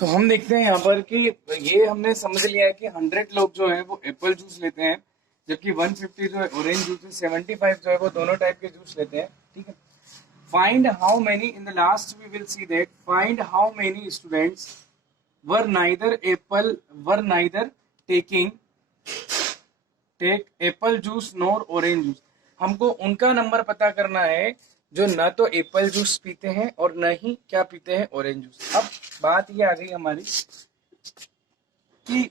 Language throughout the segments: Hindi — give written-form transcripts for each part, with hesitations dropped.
तो हम देखते हैं यहाँ पर कि ये हमने समझ लिया है कि 100 लोग जो है वो एप्पल जूस लेते हैं, जबकि 150 जो है ऑरेंज जूस है, 75 जो है वो दोनों टाइप के जूस लेते हैं। ठीक है, find how many in the last we will see that find how many students were neither taking take apple juice nor orange juice. हमको उनका नंबर पता करना है जो न तो एप्पल जूस पीते हैं और न ही क्या पीते हैं, ऑरेंज जूस। अब बात ये आ गई हमारी कि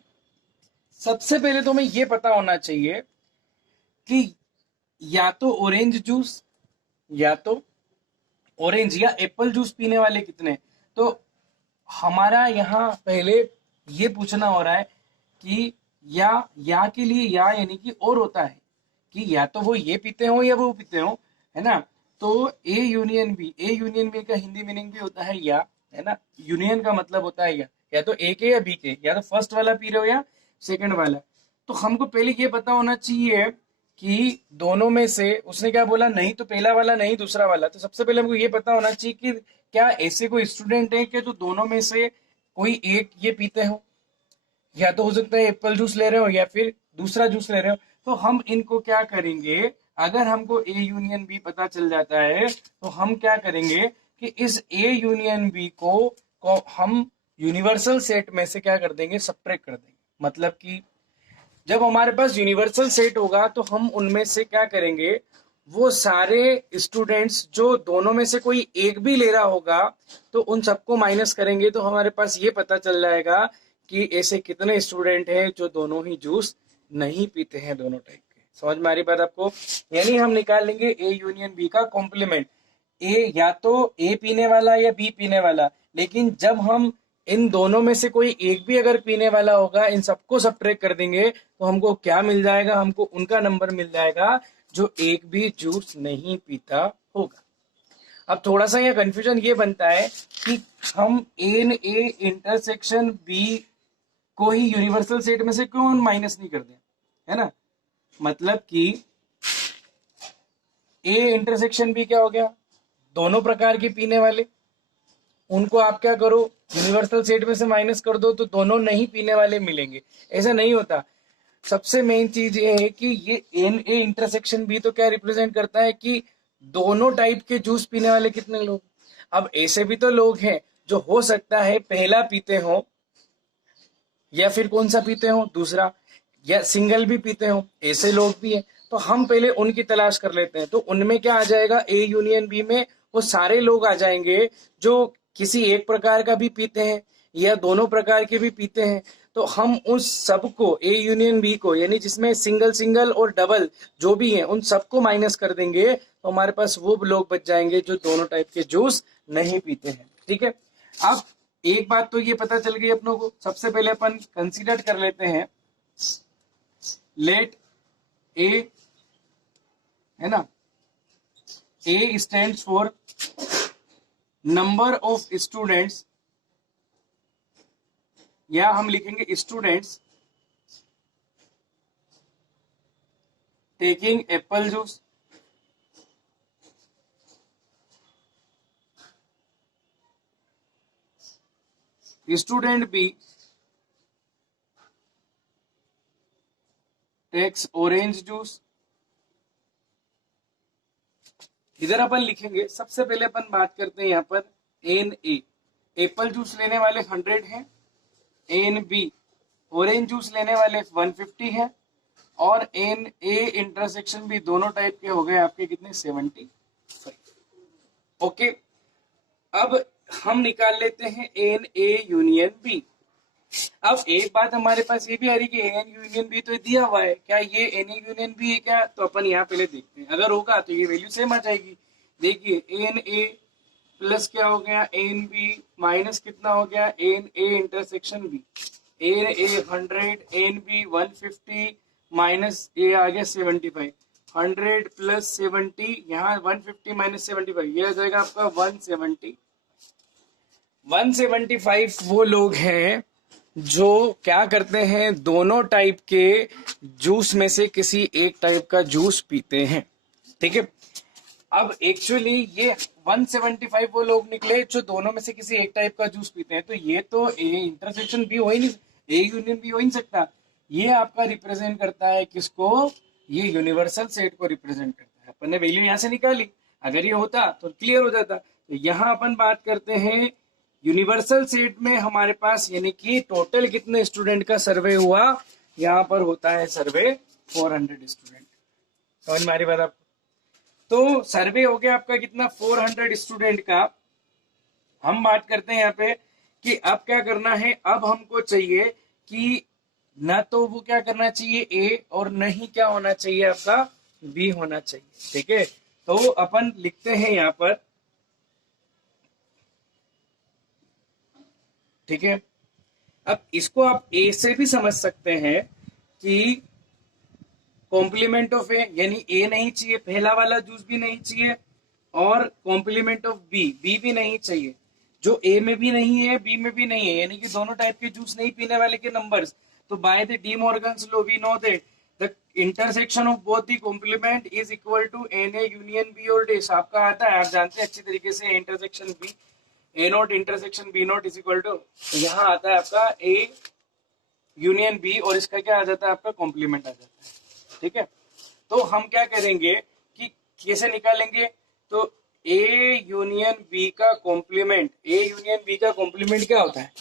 सबसे पहले तो हमें ये पता होना चाहिए कि या तो ऑरेंज या एप्पल जूस पीने वाले कितने। तो हमारा यहाँ पहले ये पूछना हो रहा है कि या के लिए या यानी कि और होता है कि या तो वो ये पीते हो या वो पीते हो, है ना। तो ए यूनियन बी का हिंदी मीनिंग भी होता है या, है ना। यूनियन का मतलब होता है या तो ए के या बी के, या तो फर्स्ट वाला पी रहे हो या सेकंड वाला। तो हमको पहले ये पता होना चाहिए कि दोनों में से उसने क्या बोला, नहीं तो पहला वाला नहीं दूसरा वाला। तो सबसे पहले हमको ये पता होना चाहिए कि क्या ऐसे कोई स्टूडेंट है कि जो दोनों में से कोई एक ये पीते हो, या तो हो सकता है एप्पल जूस ले रहे हो या फिर दूसरा जूस ले रहे हो। तो हम इनको क्या करेंगे, अगर हमको ए यूनियन बी पता चल जाता है तो हम क्या करेंगे कि इस ए यूनियन बी को हम यूनिवर्सल सेट में से क्या कर देंगे, सब्ट्रैक्ट कर देंगे। मतलब कि जब हमारे पास यूनिवर्सल सेट होगा तो हम उनमें से क्या करेंगे, वो सारे स्टूडेंट्स जो दोनों में से कोई एक भी ले रहा होगा तो उन सबको माइनस करेंगे। तो हमारे पास ये पता चल जाएगा कि ऐसे कितने स्टूडेंट हैं जो दोनों ही जूस नहीं पीते हैं, दोनों टाइप के। समझ में आ रही बात आपको। यानी हम निकाल लेंगे ए यूनियन बी का कॉम्प्लीमेंट, ए या तो ए पीने वाला या बी पीने वाला। लेकिन जब हम इन दोनों में से कोई एक भी अगर पीने वाला होगा, इन सबको सब्ट्रैक्ट कर देंगे तो हमको क्या मिल जाएगा, हमको उनका नंबर मिल जाएगा जो एक भी जूस नहीं पीता होगा। अब थोड़ा सा यहाँ कंफ्यूजन ये बनता है कि हम एन ए इंटरसेक्शन बी को ही यूनिवर्सल सेट में से क्यों माइनस नहीं कर दें, है ना। मतलब कि ए इंटरसेक्शन बी क्या हो गया, दोनों प्रकार के पीने वाले, उनको आप क्या करो, यूनिवर्सल सेट में से माइनस कर दो तो दोनों नहीं पीने वाले मिलेंगे। ऐसा नहीं होता। सबसे मेन चीज ये है कि ये एन ए इंटरसेक्शन बी तो क्या रिप्रेजेंट करता है कि दोनों टाइप के जूस पीने वाले कितने लोग। अब ऐसे भी तो लोग हैं जो हो सकता है पहला पीते हो या फिर कौन सा पीते हो, दूसरा, या सिंगल भी पीते हो, ऐसे लोग भी हैं। तो हम पहले उनकी तलाश कर लेते हैं। तो उनमें क्या आ जाएगा, ए यूनियन बी में वो सारे लोग आ जाएंगे जो किसी एक प्रकार का भी पीते हैं या दोनों प्रकार के भी पीते हैं। तो हम उस सबको ए यूनियन बी को, यानी जिसमें सिंगल सिंगल और डबल जो भी हैं, उन सबको माइनस कर देंगे तो हमारे पास वो लोग बच जाएंगे जो दोनों टाइप के जूस नहीं पीते हैं। ठीक है, अब एक बात तो ये पता चल गई अपनों को। सबसे पहले अपन कंसीडर कर लेते हैं, लेट ए, है ना, A stands for number of students, या हम लिखेंगे students taking apple juice. Student B takes orange juice. इधर अपन लिखेंगे, सबसे पहले अपन बात करते हैं यहाँ पर एन ए, एप्पल जूस लेने वाले 100 हैं, एन बी ऑरेंज जूस लेने वाले 150 हैं, और एन ए इंटरसेक्शन भी दोनों टाइप के हो गए आपके कितने, 75। ओके, अब हम निकाल लेते हैं एन ए यूनियन बी। अब एक बात हमारे पास ये भी आ रही कि एन यूनियन बी तो दिया हुआ है, क्या ये एन ए यूनियन बी है क्या। तो अपन यहाँ पहले देखते हैं, अगर होगा तो ये वैल्यू सेम आ जाएगी। देखिए एन ए प्लस क्या हो गया, एन बी माइनस कितना हो गया, N A intersection B. N A 100, N B 150, minus A आ गया 75। 100 प्लस 70, यहाँ 150 माइनस 75, ये आ जाएगा आपका 170। 175 वो लोग हैं जो क्या करते हैं, दोनों टाइप के जूस में से किसी एक टाइप का जूस पीते हैं। ठीक है, अब एक्चुअली ये 175 वो लोग निकले जो दोनों में से किसी एक टाइप का जूस पीते हैं, तो ये तो ए इंटरसेक्शन भी हो ही नहीं, ए यूनियन भी हो ही नहीं सकता। ये आपका रिप्रेजेंट करता है किसको? ये यूनिवर्सल सेट को रिप्रेजेंट करता है। अपन ने वैल्यू यहाँ से निकाली, अगर ये होता तो क्लियर हो जाता। तो यहाँ अपन बात करते हैं यूनिवर्सल सेट में हमारे पास यानी कि टोटल कितने स्टूडेंट का सर्वे हुआ, यहाँ पर होता है सर्वे 400 स्टूडेंट। समझ में आ रही बात आपको? तो सर्वे हो गया आपका कितना, 400 स्टूडेंट का। हम बात करते हैं यहाँ पे कि अब क्या करना है। अब हमको चाहिए कि ना तो वो क्या करना चाहिए ए, और न ही क्या होना चाहिए आपका बी होना चाहिए। ठीक है, तो अपन लिखते हैं यहाँ पर, ठीक है। अब इसको आप ए से भी समझ सकते हैं कि कॉम्प्लीमेंट ऑफ ए, यानी ए नहीं चाहिए, पहला वाला जूस भी नहीं चाहिए, और कॉम्प्लीमेंट ऑफ बी, बी भी नहीं चाहिए। जो ए में भी नहीं है बी में भी नहीं है, यानी कि दोनों टाइप के जूस नहीं पीने वाले के नंबर्स। तो by the De Morgan's law we know that the intersection of both the complement is equal to n A union B और डेस। आपका आता है, आप जानते हैं अच्छी तरीके से, intersection B A not intersection B not is equal to, यहाँ आता है आपका ए यूनियन बी, और इसका क्या आ जाता है आपका कॉम्प्लीमेंट आ जाता है। ठीक है, तो हम क्या करेंगे कि कैसे निकालेंगे, तो ए यूनियन बी का कॉम्प्लीमेंट, ए यूनियन बी का कॉम्प्लीमेंट क्या होता है,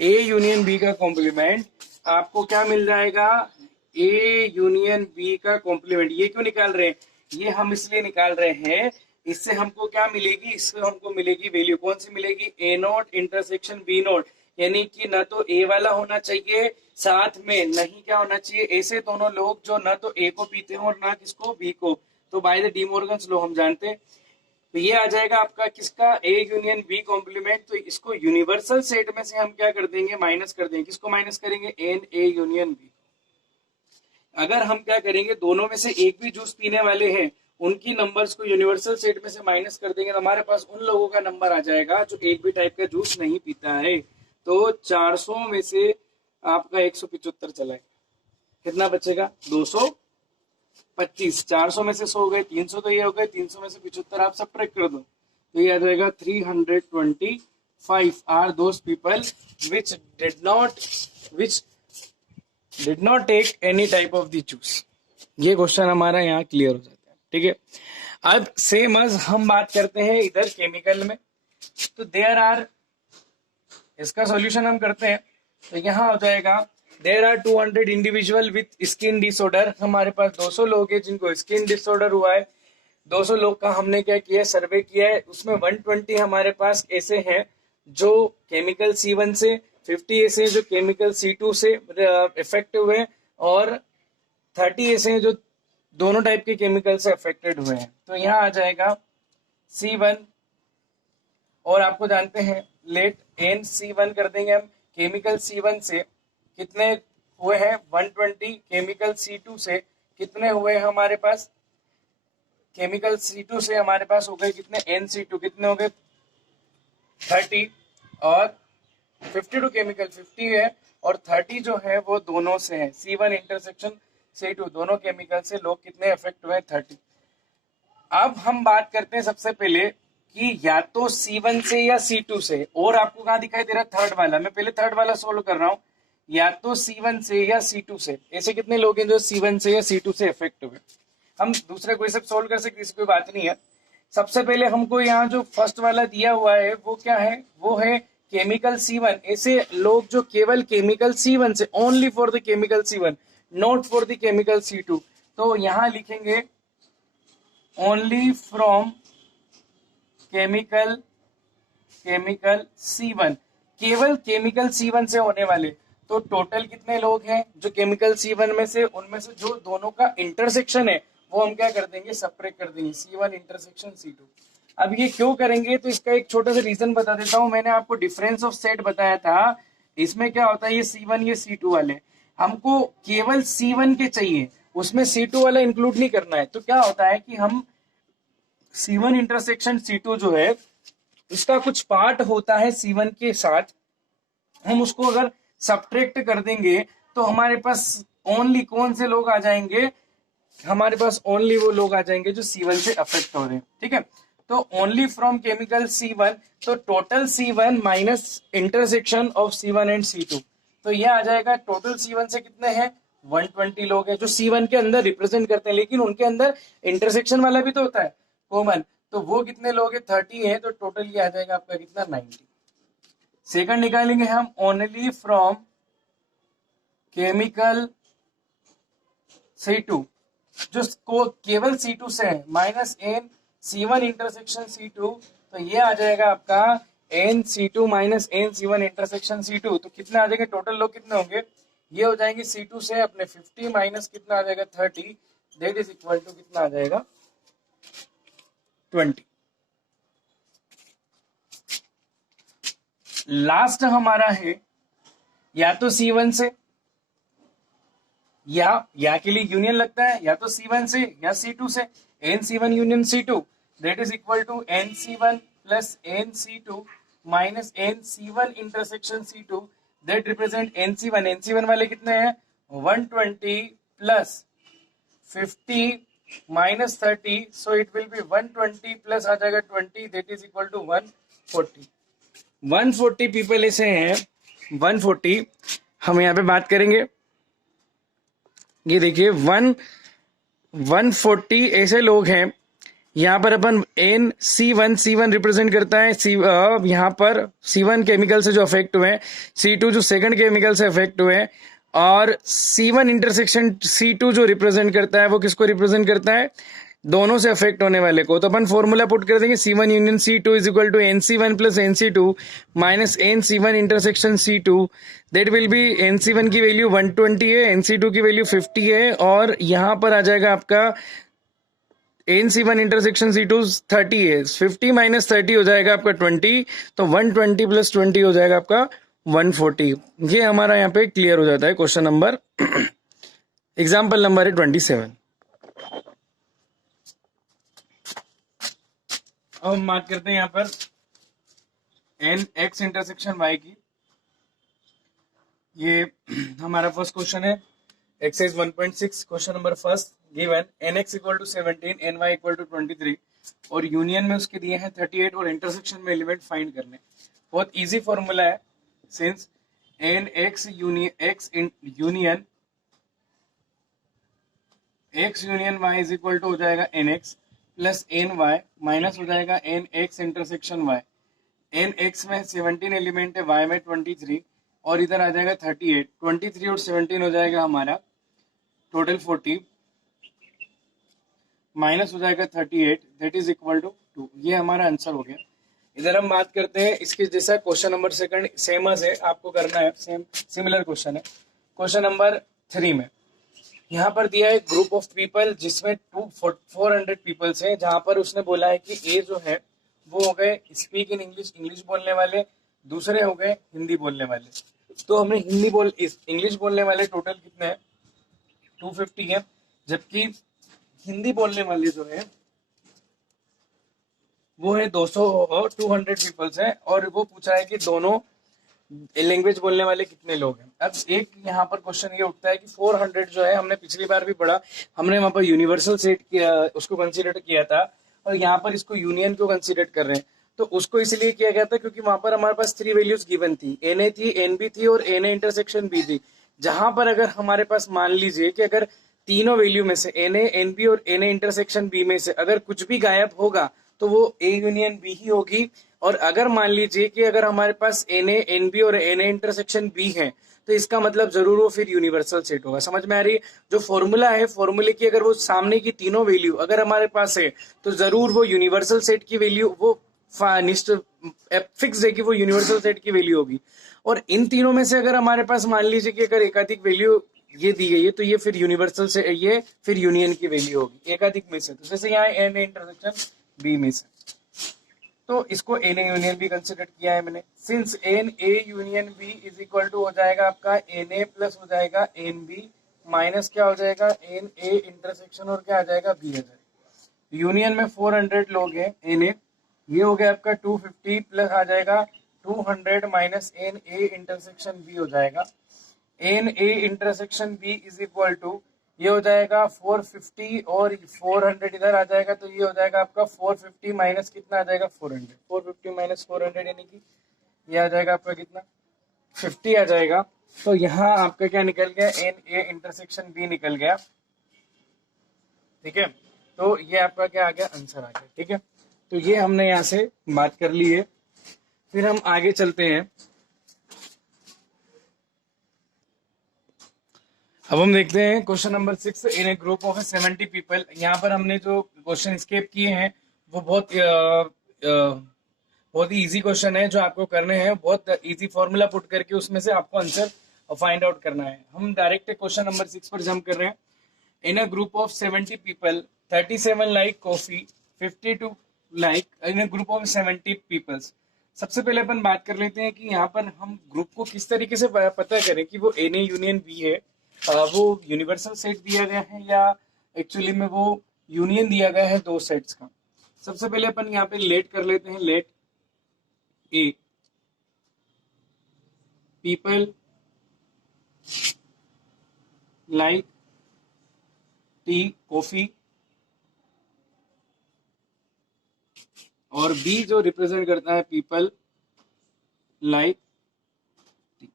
ए यूनियन बी का कॉम्प्लीमेंट आपको क्या मिल जाएगा, ए यूनियन बी का कॉम्प्लीमेंट। ये क्यों निकाल रहे हैं, ये हम इसलिए निकाल रहे हैं, इससे हमको क्या मिलेगी, इससे हमको मिलेगी वैल्यू, कौन सी मिलेगी, ए नॉट इंटरसेक्शन बी नॉट, यानी कि ना तो ए वाला होना चाहिए, साथ में नहीं क्या होना चाहिए, ऐसे दोनों लोग जो ना तो ए को पीते हैं और ना किसको, बी को। तो by the De Morgan's law हम जानते हैं। तो ये आ जाएगा आपका किसका, ए यूनियन बी कॉम्प्लीमेंट। तो इसको यूनिवर्सल सेट में से हम क्या कर देंगे, माइनस कर देंगे। किसको माइनस करेंगे, एन ए यूनियन बी। अगर हम क्या करेंगे, दोनों में से एक भी जूस पीने वाले हैं, उनकी नंबर्स को यूनिवर्सल सेट में से माइनस कर देंगे, तो हमारे पास उन लोगों का नंबर आ जाएगा जो एक भी टाइप का जूस नहीं पीता है। तो 400 में से आपका 175 चलाएगा, कितना बचेगा, 225। 400 में से 100 गए, 300 तो ये हो गए, 300 में से 75 आप सब्ट्रैक्ट कर दो, तो ये आ जाएगा 325 are those people which did not take any type of the juice. ये क्वेश्चन हमारा यहाँ क्लियर हो जाता है। ठीक है, अब सेम अज हम बात करते हैं इधर केमिकल में। तो देयर आर, इसका सॉल्यूशन हम करते हैं, तो यहाँ हो जाएगा there are 200 individual with skin disorder. हमारे पास 200 लोग हैं जिनको स्किन डिसऑर्डर हुआ है। 200 लोग का हमने क्या किया है, सर्वे किया है। उसमें 120 हमारे पास ऐसे हैं जो केमिकल C1 से, 50 ऐसे हैं जो केमिकल C2 से इफेक्ट हुए, और 30 ऐसे हैं जो दोनों टाइप के केमिकल से अफेक्टेड हुए हैं। तो यहाँ आ जाएगा C1, और आपको जानते हैं लेट एन C1 कर देंगे हम। केमिकल C1 से कितने हुए हैं, 120। केमिकल C2 से कितने हुए हैं हमारे पास, केमिकल C2 से हमारे पास हो गए कितने, NC2 कितने हो गए, 30, और 52 केमिकल 50 है, और 30 जो है वो दोनों से है, C1 इंटरसेक्शन C2 दोनों केमिकल से लोग कितने इफेक्ट हुए, 30। अब हम बात करते हैं सबसे पहले कि या तो C1 से या C2 से, और आपको कहाँ दिखाई दे रहा है, थर्ड वाला। मैं पहले थर्ड वाला सोल्व कर रहा हूँ, या तो C1 से या C2 से। ऐसे कितने लोग हैं जो C1 से या C2 से इफेक्ट हुए। हम दूसरे कोई सब सोल्व कर सकते, इसकी कोई बात नहीं है। सबसे पहले हमको यहाँ जो फर्स्ट वाला दिया हुआ है वो क्या है, वो है केमिकल C1। ऐसे लोग जो केवल केमिकल C1 से, only for the chemical C1, not for the chemical C2। तो यहाँ लिखेंगे ओनली फ्रॉम केमिकल C1, केवल केमिकल C1 से होने वाले। तो टोटल कितने लोग हैं जो केमिकल C1 में से, उनमें से जो दोनों का इंटरसेक्शन है वो हम क्या कर देंगे, सेपरेट कर देंगे, C1 इंटरसेक्शन C2। अब ये क्यों करेंगे, तो इसका एक छोटा सा रीजन बता देता हूं। मैंने आपको डिफरेंस ऑफ सेट बताया था, इसमें क्या होता है, ये C1 ये C2 वाले, हमको केवल C1 के चाहिए, उसमें C2 वाला इंक्लूड नहीं करना है। तो क्या होता है कि हम C1 इंटरसेक्शन C2 जो है, इसका कुछ पार्ट होता है C1 के साथ, हम उसको अगर सब्ट्रैक्ट कर देंगे तो हमारे पास ओनली कौन से लोग आ जाएंगे, हमारे पास ओनली वो लोग आ जाएंगे जो C1 से अफेक्ट हो रहे हैं, ठीक है। तो ओनली फ्रॉम केमिकल C1, तो total C1 minus intersection of C1 and C2, तो ये आ जाएगा टोटल C1 से कितने हैं 120 लोग हैं जो C1 के अंदर रिप्रेजेंट करते हैं, लेकिन उनके अंदर इंटरसेक्शन वाला भी तो होता है कॉमन, तो वो कितने लोग हैं 30 है, तो टोटल ये आ जाएगा आपका कितना 90। सेकंड निकालेंगे हम ओनली फ्रॉम केमिकल C2, जो केवल C2 से है minus N C1 intersection C2, तो ये आ जाएगा आपका N C2 minus N C1 intersection C2, तो कितने आ जाएंगे टोटल लोग कितने होंगे, ये हो जाएंगे C2 से अपने 50 माइनस कितना आ जाएगा 30, दैट इज इक्वल टू कितना आ जाएगा 20। लास्ट हमारा है या तो C1 से या के लिए यूनियन लगता है या तो C1 से या C2 से, NC1 union C2 that is equal to NC1 plus NC2 minus NC1 intersection C2 that represent NC1 वाले कितने हैं 120 plus 50 minus 30, so it will be 120 plus आ जाएगा 20 that is equal to 140। 140 people ऐसे हैं, 140 हम यहाँ पे बात करेंगे, ये देखिए 140 ऐसे लोग हैं, यहाँ पर अपन C1 रिप्रेजेंट करता है यहाँ पर C1 केमिकल से जो अफेक्ट हुए हैं, C2 जो सेकंड केमिकल से अफेक्ट हुए हैं, और C1 इंटरसेक्शन C2 जो रिप्रेजेंट करता है वो किसको रिप्रेजेंट करता है, दोनों से अफेक्ट होने वाले को। तो अपन फॉर्मूला पुट कर देंगे C1 union C2 is equal to NC1 plus NC2 minus NC1 intersection C2, that will be NC1 की वैल्यू 120 है, NC2 की वैल्यू 50 है, और यहाँ पर आ जाएगा आपका NC1 इंटरसेक्शन C2 30 है, 50 माइनस 30 हो जाएगा आपका 20, तो 120 प्लस 20 हो जाएगा आपका 140। ये हमारा यहाँ पे क्लियर हो जाता है क्वेश्चन नंबर एग्जाम्पल नंबर है 27। अब हम बात करते हैं यहाँ पर एन एक्स इंटरसेक्शन वाई की। ये हमारा फर्स्ट क्वेश्चन है exercise 1.6 question number first given n X equal to 17 n Y equal to 23 और यूनियन में उसके दिए हैं 38 और इंटरसेक्शन में एलिमेंट फाइंड करने। बहुत इजी फॉर्मूला है, since n X union X union Y is equal to हो जाएगा n X plus n Y minus हो जाएगा n X intersection Y. N X में 17 एलिमेंट है, वाई में 23 और इधर आ जाएगा 38, 23 और 17 हो जाएगा हमारा टोटल 40 माइनस हो जाएगा 38 दैट इज इक्वल टू 2। ये हमारा आंसर हो गया। इधर हम बात करते हैं इसके जैसा क्वेश्चन नंबर सेकंड सेम है, आपको करना है सेम सिमिलर क्वेश्चन है। क्वेश्चन नंबर 3 में यहाँ पर दिया है ग्रुप ऑफ पीपल जिसमें 400 पीपल्स हैं, जहां पर उसने बोला है कि ए जो है वो हो गए स्पीक इन इंग्लिश बोलने वाले, दूसरे हो गए हिंदी बोलने वाले। तो हमने इंग्लिश बोलने वाले टोटल कितने हैं 250 है, जबकि हिंदी बोलने वाले जो है वो है 200 पीपल्स है, और वो पूछा है कि दोनों लैंग्वेज बोलने वाले कितने लोग हैं। अब एक यहाँ पर क्वेश्चन ये उठता है कि 400 जो है, हमने पिछली बार भी पढ़ा, हमने वहां पर यूनिवर्सल सेट किया उसको कंसीडर किया था, और यहाँ पर इसको यूनियन को कंसीडर कर रहे हैं। तो उसको इसलिए किया गया था क्योंकि वहां पर हमारे पास 3 वैल्यूज गिवन थी, NA थी, NB थी और NA इंटरसेक्शन B थी। जहां पर अगर हमारे पास मान लीजिए कि अगर तीनों वैल्यू में से NA, NB और NA इंटरसेक्शन B में से अगर कुछ भी गायब होगा तो वो A यूनियन B ही होगी। और अगर मान लीजिए कि अगर हमारे पास NA, NB और NA इंटरसेक्शन B है तो इसका मतलब जरूर वो फिर यूनिवर्सल सेट होगा। समझ में आ रही है? जो फॉर्मूला है, फॉर्मूले की अगर वो सामने की तीनों वैल्यू अगर हमारे पास है तो जरूर वो यूनिवर्सल सेट की वैल्यू वो फिक्स है कि वो यूनिवर्सल सेट की वैल्यू होगी। और इन तीनों में से अगर हमारे पास मान लीजिए कि अगर एकाधिक वैल्यू ये दी गई है तो ये फिर यूनिवर्सल से ये फिर यूनियन की वैल्यू होगी एकाधिक में से। तो जैसे यहाँ NA इंटरसेक्शन B में से, तो इसको NA यूनियन भी कंसिडर किया है मैंने। Since NA union B is equal to हो जाएगा आपका NA प्लस हो जाएगा NB माइनस क्या हो जाएगा NA इंटरसेक्शन और क्या आ जाएगा B आ जाएगा। यूनियन में 400 लोग हैं NA, ये हो गया आपका 250 प्लस आ जाएगा 200 माइनस NA इंटरसेक्शन B हो जाएगा। NA intersection B is equal to ये हो जाएगा 450 और 400 इधर आ जाएगा, तो ये हो जाएगा आपका 450 माइनस कितना आ जाएगा 400, 450 माइनस 400 यानी कि ये आ जाएगा आपका कितना 50 आ जाएगा। तो यहाँ आपका क्या निकल गया, एन ए इंटरसेक्शन बी निकल गया। ठीक है, तो ये आपका क्या आ गया, आंसर आ गया। ठीक है, तो ये हमने यहाँ से बात कर ली है। फिर हम आगे चलते हैं। अब हम देखते हैं question number 6। In a group of 70 people. यहाँ पर हमने जो क्वेश्चन स्केप किए हैं वो बहुत ही इजी क्वेश्चन है जो आपको करने हैं। बहुत इजी फॉर्मूला पुट करके उसमें से आपको आंसर फाइंड आउट करना है। हम डायरेक्ट क्वेश्चन नंबर 6 पर जंप कर रहे हैं। In a group of 70 people 37 like coffee, 52 like in a group of 70 peoples. सबसे पहले अपन बात कर लेते हैं कि यहाँ पर हम ग्रुप को किस तरीके से पता करें कि वो एन ए यूनियन बी है। वो यूनिवर्सल सेट दिया गया है या एक्चुअली में वो यूनियन दिया गया है दो सेट्स का। सबसे पहले अपन यहाँ पे लेट कर लेते हैं। लेट ए पीपल लाइक टी कॉफी, और बी जो रिप्रेजेंट करता है पीपल लाइक टी।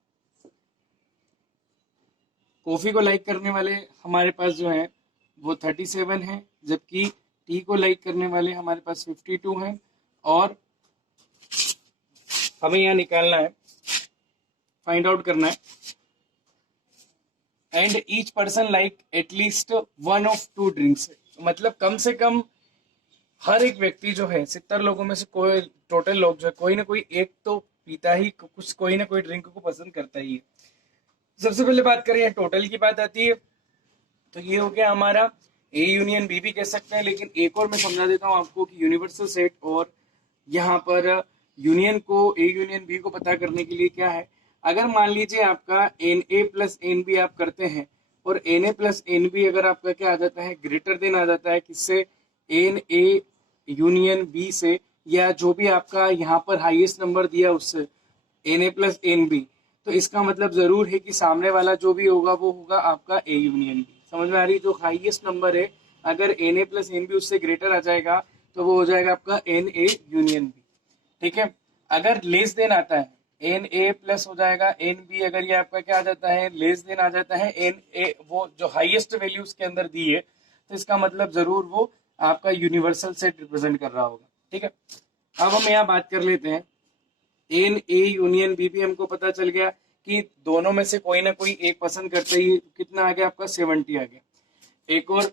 कॉफी को लाइक करने वाले हमारे पास जो है वो 37 है, जबकि टी को लाइक करने वाले हमारे पास 52 हैं। और हमें यहाँ निकालना है, फाइंड आउट करना है। And each person like at least one of two drinks, मतलब कम से कम हर एक व्यक्ति जो है 70 लोगों में से कोई टोटल लोग जो है कोई ना कोई एक तो पीता ही, कुछ कोई ना कोई ड्रिंक को पसंद करता ही है। सबसे पहले बात करें टोटल की बात आती है, तो ये हो गया हमारा ए यूनियन बी भी कह सकते हैं। लेकिन एक और मैं समझा देता हूँ आपको कि यूनिवर्सल सेट और यहाँ पर यूनियन को ए यूनियन बी को पता करने के लिए क्या है। अगर मान लीजिए आपका n A plus n B आप करते हैं और n A plus n B अगर आपका क्या आ जाता है, ग्रेटर देन आ जाता है किससे, एन ए यूनियन बी से, या जो भी आपका यहाँ पर हाईएस्ट नंबर दिया उससे, n A plus n B, तो इसका मतलब जरूर है कि सामने वाला जो भी होगा वो होगा आपका ए यूनियन बी। समझ में आ रही, जो हाईएस्ट नंबर है अगर n A plus n B उससे ग्रेटर आ जाएगा तो वो हो जाएगा आपका एन ए यूनियन बी। ठीक है, अगर लेस देन आता है एन ए प्लस हो जाएगा एन बी, अगर ये आपका क्या आ जाता है लेस देन आ जाता है एन ए, वो जो हाईएस्ट वैल्यू उसके अंदर दी है, तो इसका मतलब जरूर वो आपका यूनिवर्सल सेट रिप्रेजेंट कर रहा होगा। ठीक है, अब हम यहाँ बात कर लेते हैं एन ए यूनियन बी भी हमको पता चल गया कि दोनों में से कोई ना कोई एक पसंद करता ही। कितना आ गया आपका 70 आ गया। एक और,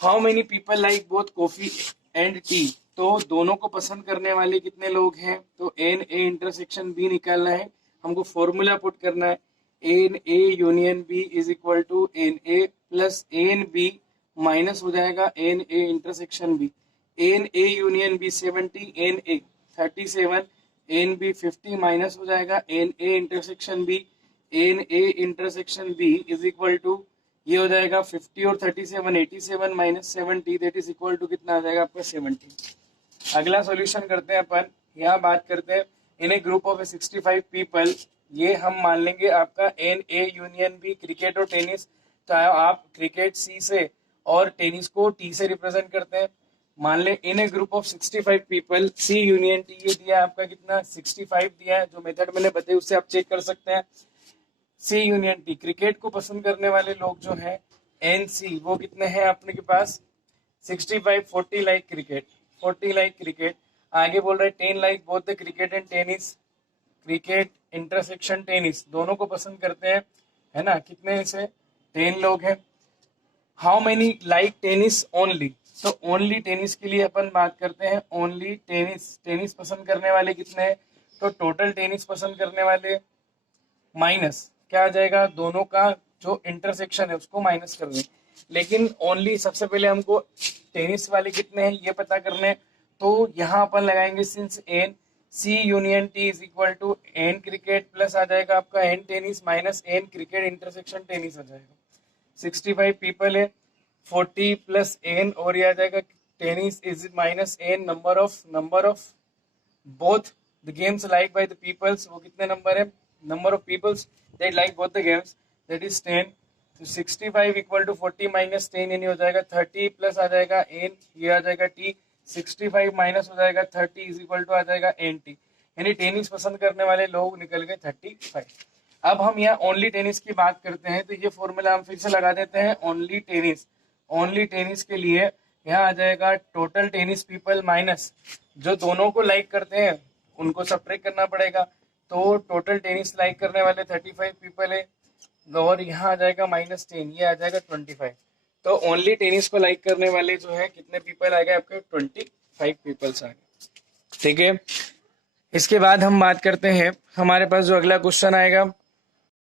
how many people like both coffee and T, तो दोनों को पसंद करने वाले कितने लोग हैं, तो एन ए इंटरसेक्शन बी निकालना है हमको, फॉर्मूला पुट करना है। N A union B is equal to n A plus n B minus हो जाएगा n A intersection B. N A union B 70, n A 37, n B 50 minus हो जाएगा n A intersection B. N A intersection B is equal to, ये हो जाएगा 50 और 37, 87 minus 70 that is equal to कितना आ जाएगा आपका 70। अगला सॉल्यूशन करते हैं अपन, यहाँ बात करते हैं in a group of 65 people. ये हम मान लेंगे आपका n A union B, cricket और टेनिस, तो आप क्रिकेट सी से और टेनिस को टी से रिप्रेजेंट करते हैं। मान ले in a group of 65 people, C union T, ये दिया आपका कितना 65 दिया है, जो मेथड मैंने बताई उससे आप चेक कर सकते हैं। सी यूनियन टी, क्रिकेट को पसंद करने वाले लोग जो हैं एन सी, वो कितने हैं अपने के पास 65, 40 लाइक क्रिकेट, 40 लाइक क्रिकेट। आगे बोल रहे 10 like both the cricket and tennis, cricket intersection tennis, दोनों को पसंद करते हैं, है ना, कितने से 10 लोग हैं। How many like tennis only, तो ओनली टेनिस के लिए अपन बात करते हैं, ओनली टेनिस, टेनिस पसंद करने वाले कितने हैं, तो टोटल टेनिस पसंद करने वाले माइनस क्या आ जाएगा, दोनों का जो इंटरसेक्शन है उसको माइनस कर दें। लेकिन ओनली सबसे पहले हमको टेनिस वाले कितने हैं ये पता करने, तो यहाँ अपन लगाएंगे since N C union T is equal to N cricket plus आ जाएगा आपका N tennis minus N cricket intersection tennis आ जाएगा। 65 पीपल है, 40 प्लस एन, और ये आ जाएगा tennis is minus n number of both the games like by the peoples, वो कितने नंबर है, number of peoples that like both the games, that is 10, तो 65 इक्वल टू 40 माइनस 10 यानी हो जाएगा 30 प्लस आ जाएगा एन, ये आ जाएगा टी, 65 माइनस हो जाएगा 30 इज इक्वल टू आ जाएगा एन टी, यानी टेनिस पसंद करने वाले लोग निकल गए 35। अब हम यहाँ ओनली टेनिस की बात करते हैं, तो ये फॉर्मूला हम फिर से लगा देते हैं। ओनली टेनिस, ओनली टेनिस के लिए यहाँ आ जाएगा टोटल टेनिस पीपल माइनस जो दोनों को लाइक करते हैं उनको सब्ट्रैक्ट करना पड़ेगा। तो टोटल टेनिस लाइक करने वाले 35 पीपल है, और यहाँ आ जाएगा माइनस 10, ये आ जाएगा 25। तो ओनली टेनिस को लाइक करने वाले जो है कितने पीपल आ गए आपके, 25 पीपल्स आ गए। ठीक है, इसके बाद हम बात करते हैं, हमारे पास जो अगला क्वेश्चन आएगा